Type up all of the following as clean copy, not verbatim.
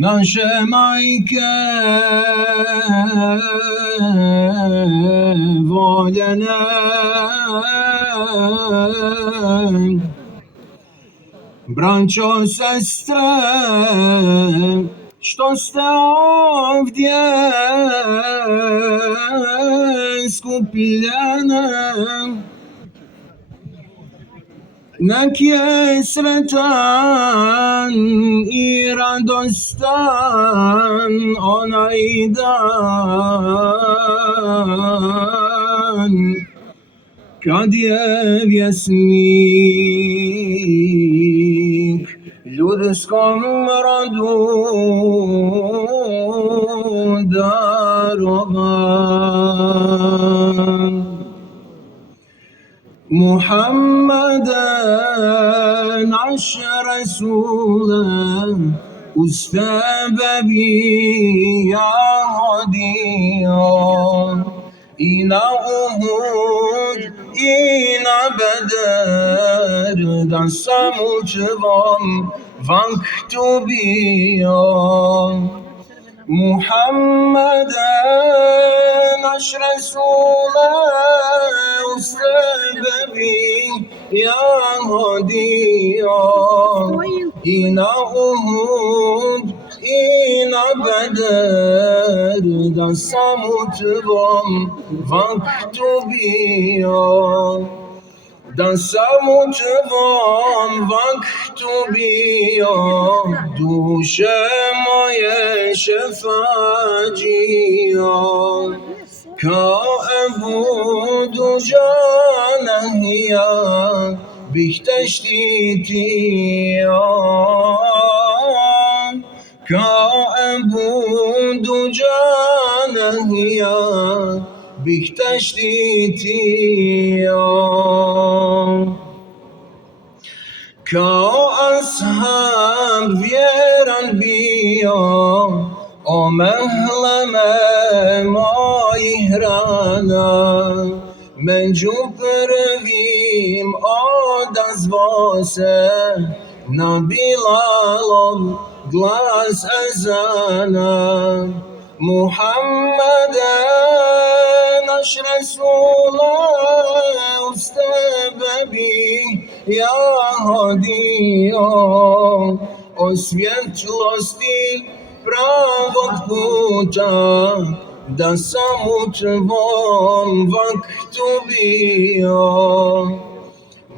naše majke voljene, brančo, sestre, što ste ovdje skupljene, nek je sretan i radostan onaj dan kad je vjesnik ljudskom rodu darovan. Muhammede, naš Resule, uz tebe bi ja hodio i na Uhud i na Beder, da sam u tvom vaktu bio. Muhammede, naš Resule, uz tebe bi ja hodio i na Uhud i na Beder, da sam u tvom vaktu bio. Da sam u tvom vaktu bio, duše moje šefađio, kao Ebu Duđana ja bih te štitio, kao Ebu Duđana ja bih te štitio, kao ashab vjeran bio, o mehleme mojih rana, među prvim odazvo se na Bilalov glas ezana. Muhammede, naš Resule, uz tebe bi ja hodio, o svjetlosti pravog puta, da sam u tvom vaktu bio,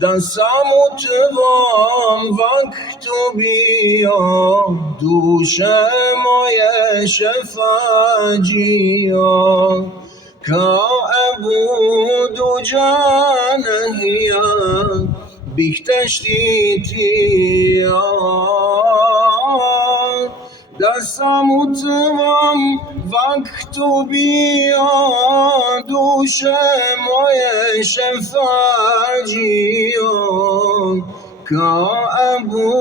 da sam u tvom vaktu bio, duše moje šefađio, kao Ebu Duđana ja bih te štitio, da sam u tvom vaktu bio, duše moje šefađio, kao Ebu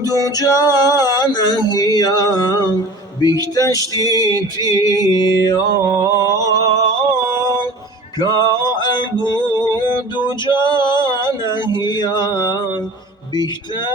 Duđana ja bih te štitio, kao Ebu Duđana ja bih te